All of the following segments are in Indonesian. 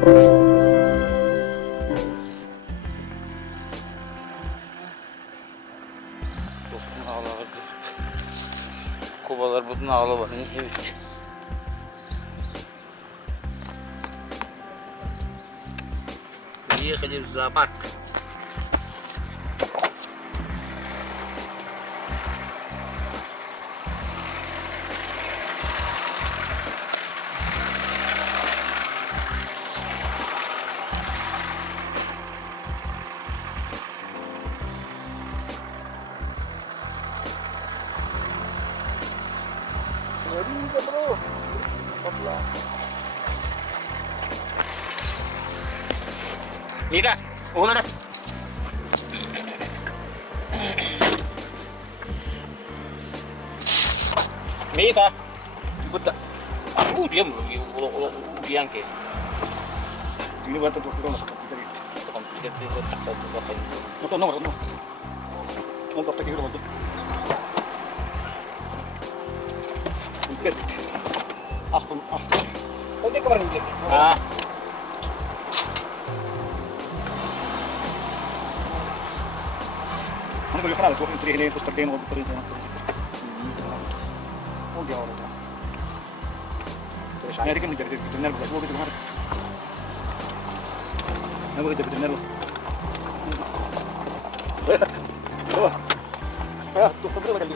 Bütün ağlar. Kovalar bütün ağlar var. Evet. Приехали в зоопарк. Смотри-ка, бро. Опла. Mika, uno na. Mika, buta. Diam diam ke. Ini buat tuh tuh. Tukang pikir dia letak dan buatan. Nonton nomor no. Nonton tak kira waktu. Mungkin. Ah. Kau dia kemarin dia. Ah. أنا بقول خلاص تروح تري هنا تستقيم وبطريقة زي ما هو جاوا ده يعني دي كم جرب ترنر بس هو كده هذا أنا بقول جرب ترنر هو tuh betul lagi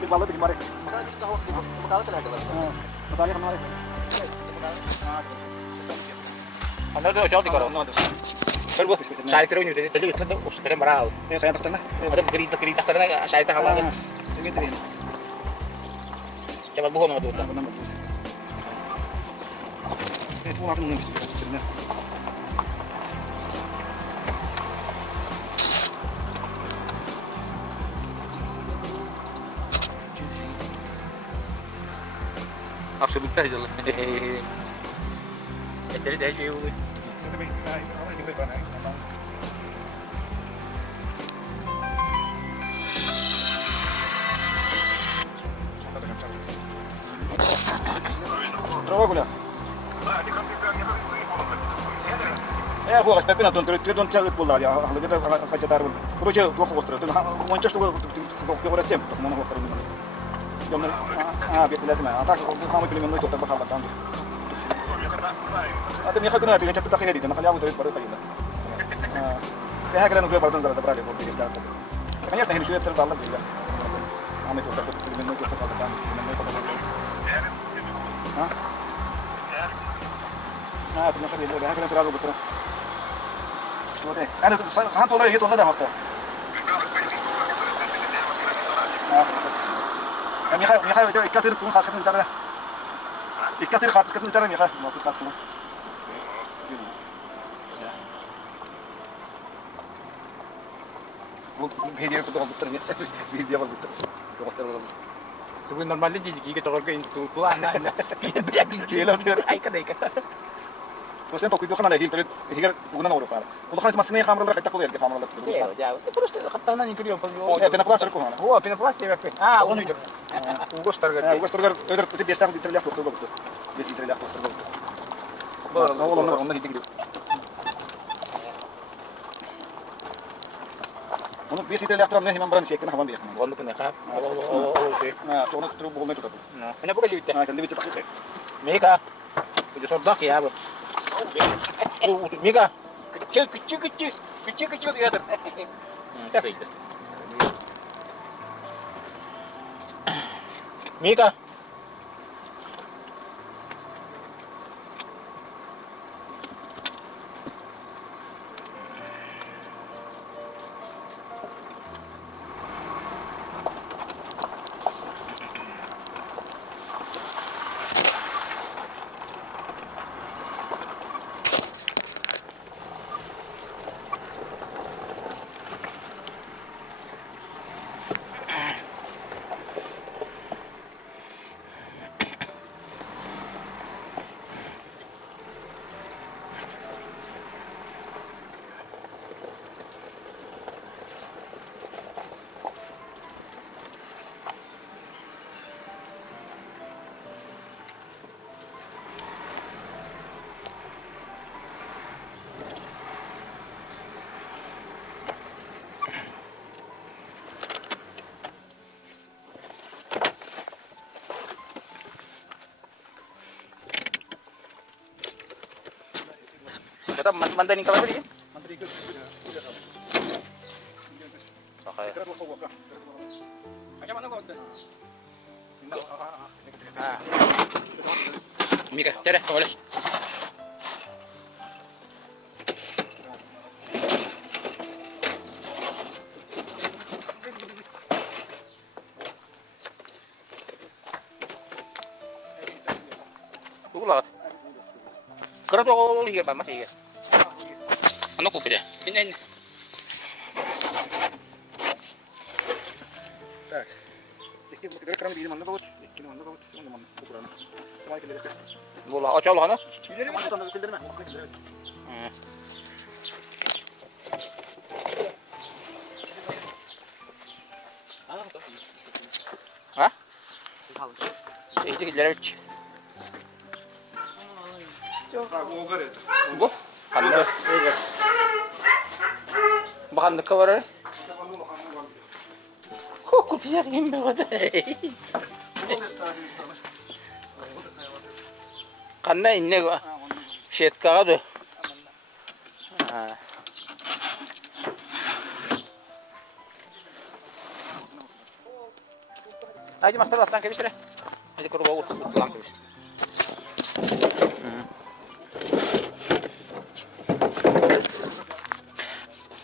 di bawah di kemarin makanya kemarin Anda tuh jauh di karo. Kan gua saya kira ini tadi itu tuh sudah marah. saya atas tanah Ada gerita karena saya tak halang. ini tadi Coba bohong tuh. itu langsung nunggu ternir Absolut aja lah. Jadi dia aja. tapi orang juga kan memang Трогай, гуля. هو غاس بيبينا تون تلاقي والله يا اهل كده حاجه دار كروجه تو خوستر تو وانچش تو كورا تيم تو مون خوستر من يوم بيت ما اتاك خامل كلمه نوي تو تبخ على تاند هذا مي خكنا تيجي تتخيل دي ما خليها وتريد بري خينا بها كلام في بعض نزل تبرالي فوق دي كده كان يحتاج شويه ترد الله بالله عملت تو كلمه نوي تو تبخ على تاند ها تبغى خلي له هكذا سرعة بترى أنا خانت والله هي والله ده وقتها ميخا يكثر كون خاص كتير ترى يكثر خاص كتير ترى ميخا ما في خاص كمان فيديو كده بترى فيديو بترى Sebenarnya normalnya jadi kita kalau ke itu tuan anak. Gila tuh. Ay kadai ka. Terus yang itu kan ada hilter higar guna nomor para. Untuk kan masih nih kamera kita kuliah di kamera terus. Jauh. Terus kaptanan yang kedua Oh, ya pinaplastar ko mana. Oh, pinaplastar ya. Ah, ono itu. Ugos target. Ugos target itu biasa di terlihat waktu betul. Biasa terlihat waktu betul. Oh, ono hidig gitu. Ono biasa terlihat terus nih membran sih kena hawan dia. Ono kena kap. Oh, sih. Nah, tuh ono terus bohong itu tuh. Nah, kenapa kali itu? Nah, kan dia cetak itu. Mika. Udah sordak ya, Bu. Mika. Kecil ya. Tapi itu. Mika. Kita mandanin kalau ini. Mantri ikut. Oke. Kira gua kok. Macam mana kau? Ah. Mika, cere, boleh. Ulat. Sekarang tuh aku lihat apa masih ya? Ano ko pala? Ini. Tak. Kita kerana di mana kau? Kita mana kau? Mana mana ukuran? Sama kita lihat. Bola, oh coba ano? Ini mana tuh kita lihat? Hah? Ini kejar. Coba gua gede. Gua? Handa. Bakan dekat mana? Oh, kucingnya ini berapa? Karena ini gua shit kado. Aja master datang ke bisa deh. Aja ke rumah pulang ke bisa.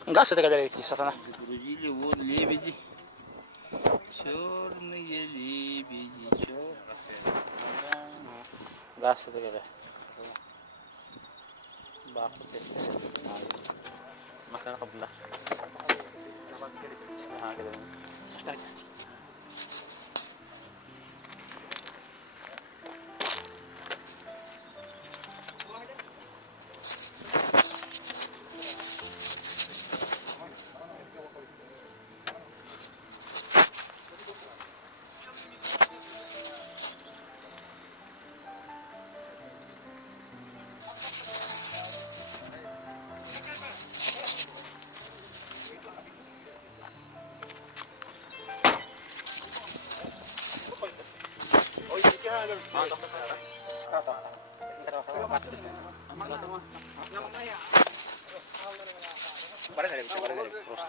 Enggak sedekah dari kisah sana. Грузили вот лебеди. Черные лебеди, черные. Enggak sedekah. Bapak itu. Masalah kebelah. Ah, gitu. Kemarin ada bisa, kemarin ada terus.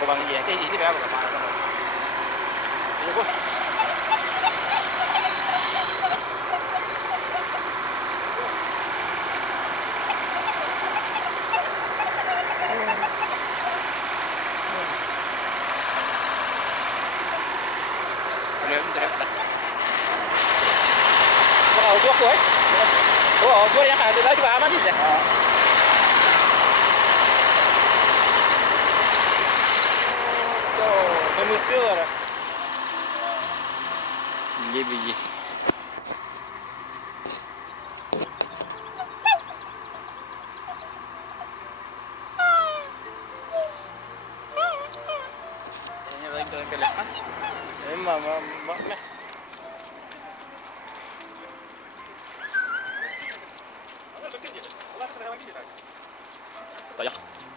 Aku bang iya, ini berapa mana kamu? Ini bu. Dua kuat. Oh, dua yang ada lagi juga aman aja. Памятила. Лебеди. Ini lagi jalan-jalan kan? Mama. Banyak.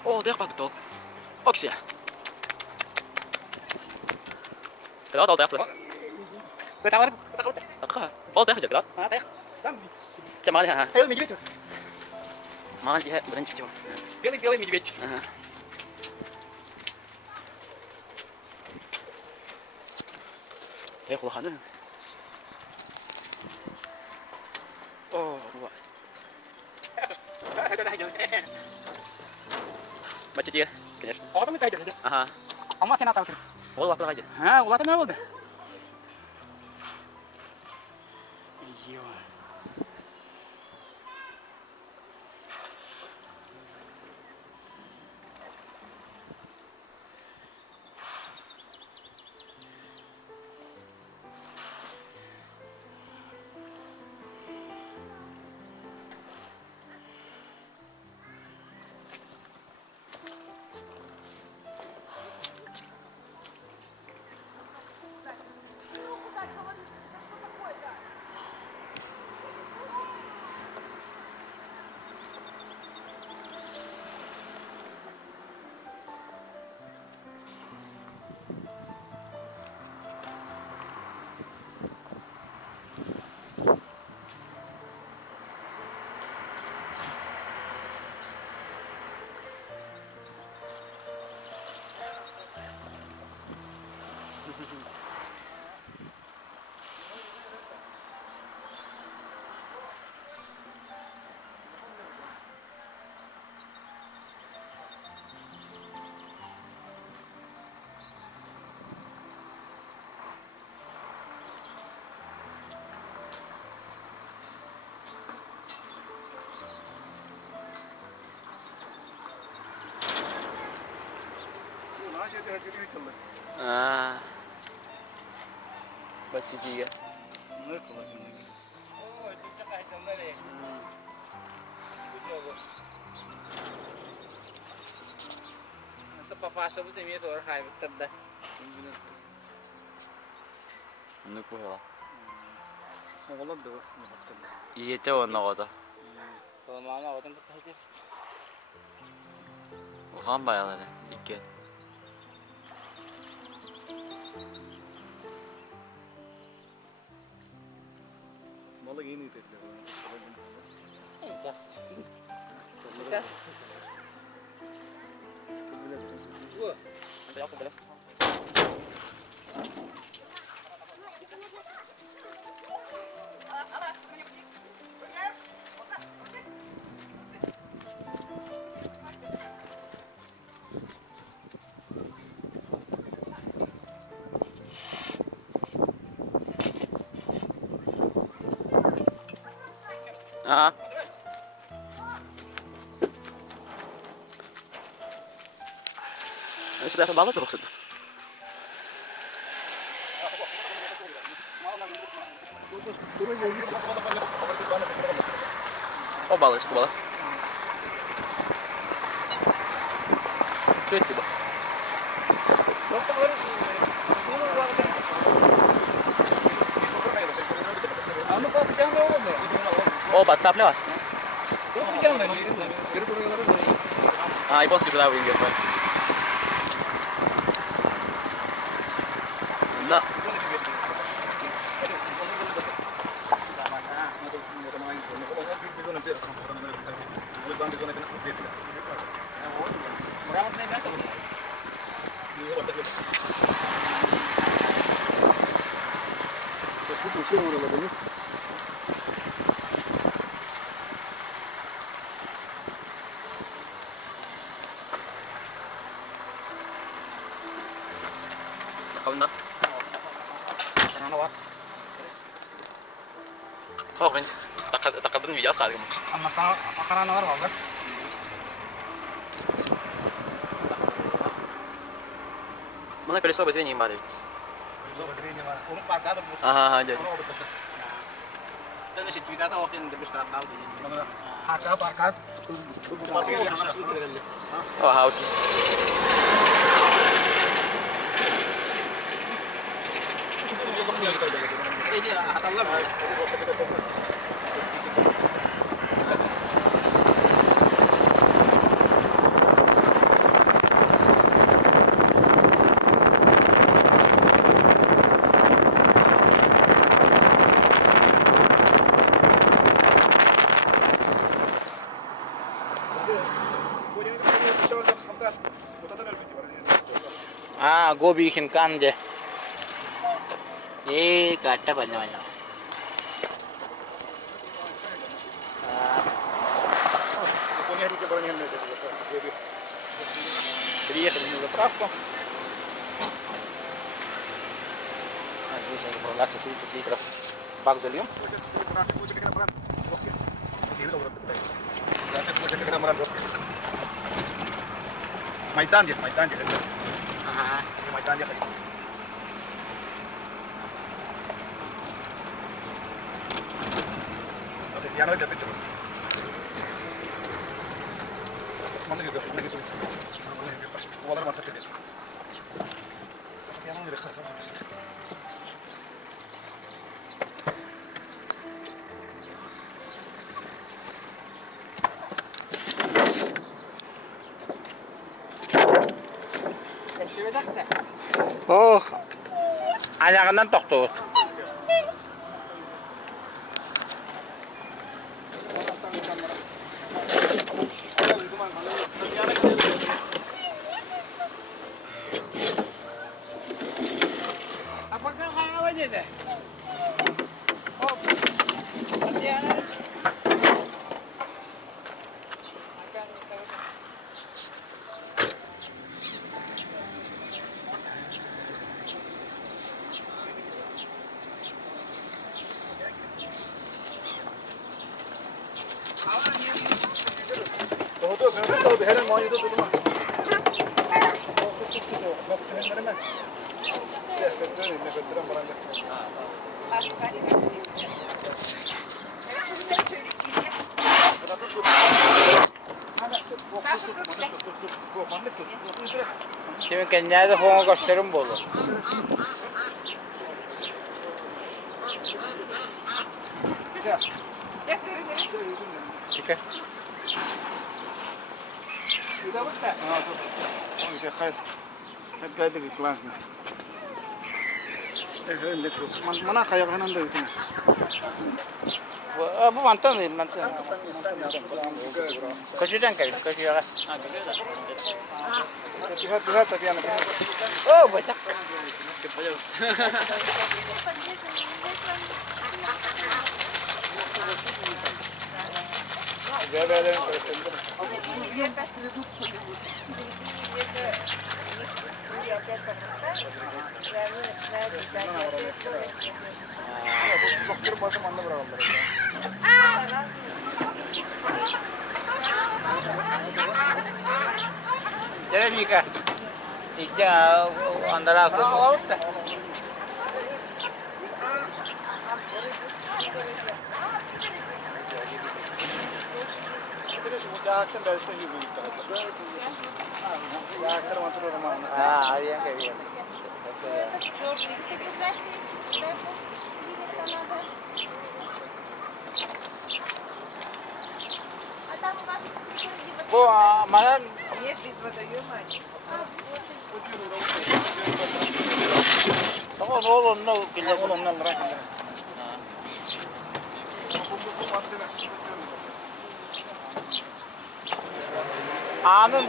Oh, dia apa tuh? Oksi ya. Kalau tahu tak? Betawar. Apa? Oh, dia jaga. Ah, teh. Macam mana ha? Ayo mijit. Mana dia berhenti cuma. Pilih mijit. Ya kalau hana. Oh, buat. Baca dia. Kejar. Oh, kamu kayak aja. Aha. Kamu masih natal sih. Oh, apa aja. Hah, ulah kenal udah. Iya. Baciciga. Papasok mo ito or high tanda. Nuku hewa. Oğlan da. Iyete onnogodo. Mama odan tahti. Okan bayaları. İkke. Malı yeni tekrar. Aha. Sudah ke balat maksudnya? Oh balat, suka balat. Cuit coba. Oh, WhatsApp lewat. Ah, iPhone sudah tahu gitu. Enggak. Kau nak? Oh, kan takkan biasa sekali. Mas tahu makanan orang apa? Mana kalau sobat sini nyimbar itu? Ah, jadi. Dan si Twitter tahu waktu yang lebih tahu. Harga parkat. Oh, oke. Ini atau lebih. Ah, gue bikin kan deh. Kata banyak-banyak. Приехали на заправку. Здесь продаться 30 литров. Бак зальем. Майдан где? Майдан где? Ага. Майдан где? Я на это битву. Mana juga, mana gitu. Walau mata kecil. Yang mana dekat sama sini. Oh, ada kan tok tuh. Apakah kau aja deh? Oh, latihan. Tuh, benar benar benar mau itu tuh mah. Şimdi kendine fonu gösterim bolu. Çıkar. Mana kayak kanan tuh itu. Bu mantan değil, mantan. Koşudan kayın, koşuyor. Lihat tadi anak. Oh, bacak. Jadi Mika, Ija antara aku mau tak? Ah, ada yang kayak gini. Bu mana? Нет, без водоема. Sama nol nol kilo nol nol rakyat. Anın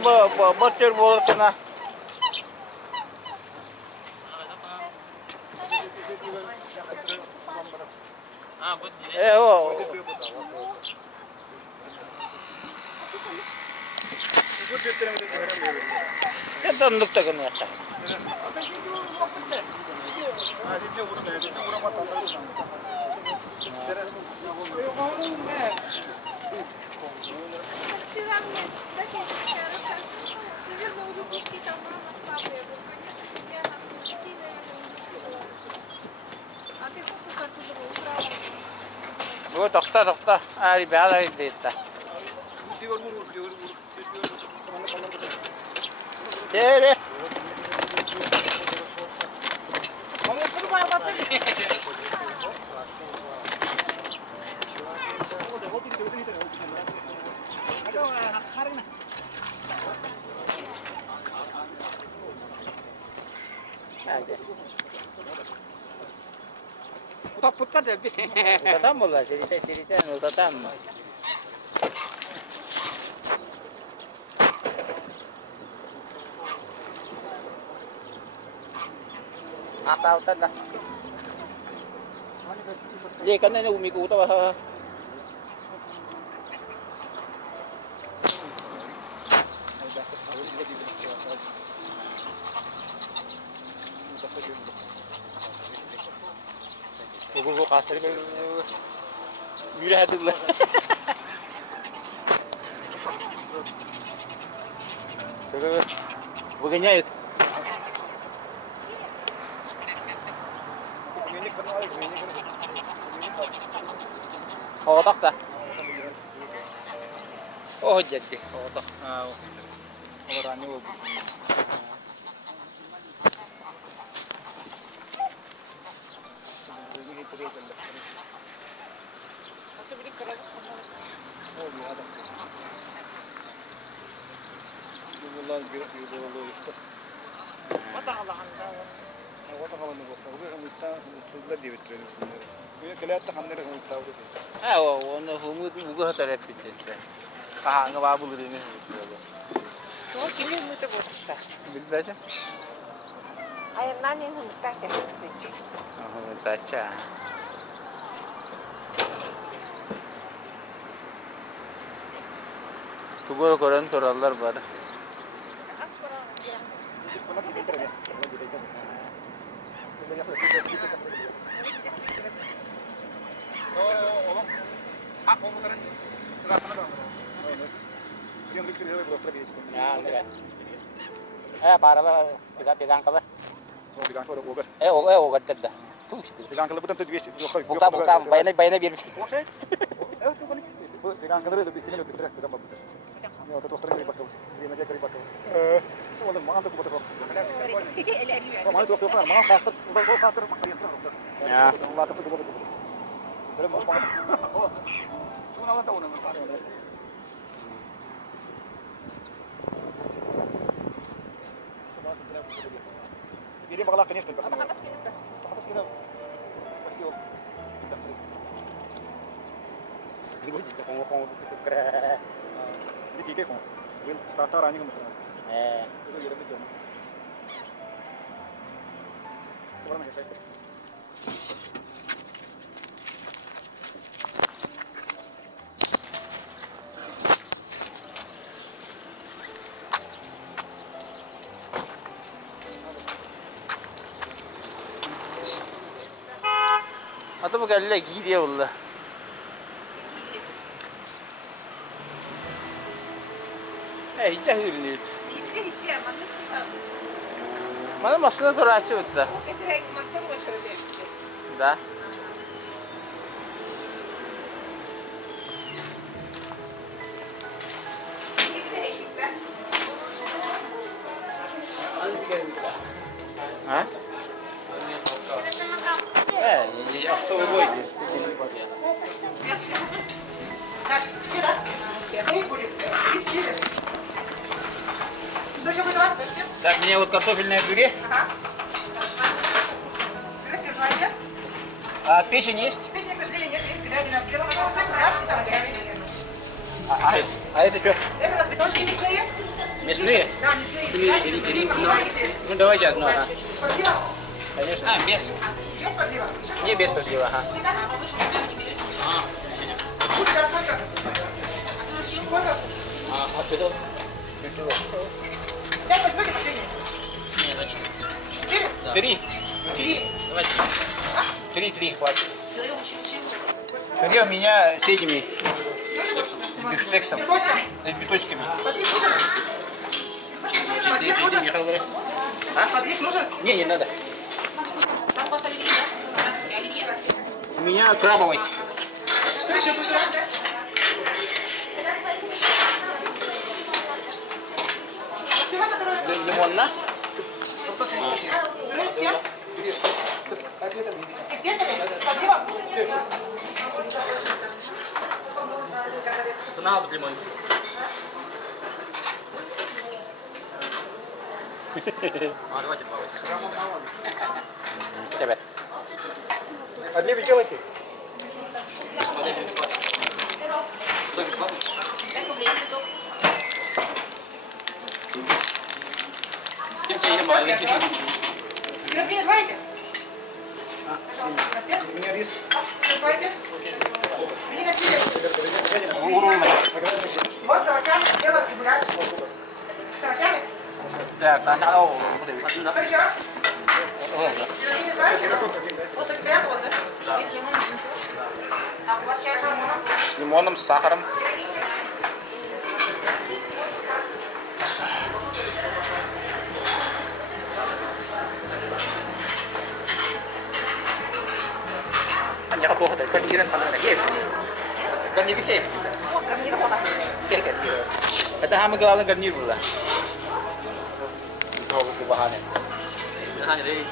bu tür bulutuna. O. Tanduk tak kena tak. Вчера мне доченька рассказывала, наверное, уже пушки там мама с папой, я говорю, конечно, тебя на детей, наверное, не а ты сколько оттуда украла? Bu doktor. Ari bela ini tak. Cere. Putar tapi. Utatam bola cerita utatam. Apa utan dah? Dia kan ni umi ku tahu ha. Bu kasar bir yürü hadi lah. Begini ya. Otak dah. Oh jadi otak. Orangnya वो Onu humu hatar yapacak. Kahanga babu ini. Ну, тебе мы это вот что. Bilmem. А я на ней не так я хочу. Oh, taca. Subur koran torallar var. para lah pegang kalau. Oh, bilang kau udah. Ogat kada. Tuh sih. Bilang kalau betul tuh biasa. Buka, bayna biar. Bilang kalau itu bikin lebih terus sama betul. Ya, itu dokter kiri bakal. Dia macam kiri bakal. Wala mana tuh betul. Mana tuh dokter, mana faster, faster makanya terus. Ya. Wala tuh betul. Terus mau. Oh. Sudah tahu nama. Jadi bakal kini setel. Atas kini. Ibu juga ngomong itu keren. Jadi kike kok. Will starter anjing betul. Itu ya betul. Coba nanya saya. Atau bukan lagi dia Allah. Hiç hürlüt. Hiç yapmadık. Bana masada kuraçı usta. Getirek maktan başarılı. Da. Ha? Ya, что вы боитесь? Так, мне вот картофельное пюре. А печень есть? А это что? Это цветочки мясные? Мясные? Да, мясные. Ну давайте одно, ага. Подбива? Конечно. Без. Без подбива? Не без подбива, ага. У тебя сколько? Сколько? А что? Пять возьмете последние? Не, значит. 4? Три. Три. Давайте. Три хватит. Пюре у меня с этими. С бифштексом. С биточками. Подвиг нужен? Подвиг нужен? Михаил говорит. А? Подвиг нужен? Не надо. У меня крабовый. Что еще будет? Подбива, который... Лимон на? Пюре с кем? Где-то ли? Подбива? Цена под лимон. Давайте два возьмем. Тебе. А где вы делаете? Раздели знаете? У меня рис. Знаете? Они начали. Вот с овощами делают гуляш. С овощами? Так, Что еще раз? Не знаете? После кремозы. Без лимона. Так, у вас чай с лимоном? лимоном, с сахаром. Я готов это гарниром есть. Гарнир есть. Гарнир вода. Это самое главное гарнир было. Bahannya. Hanya dari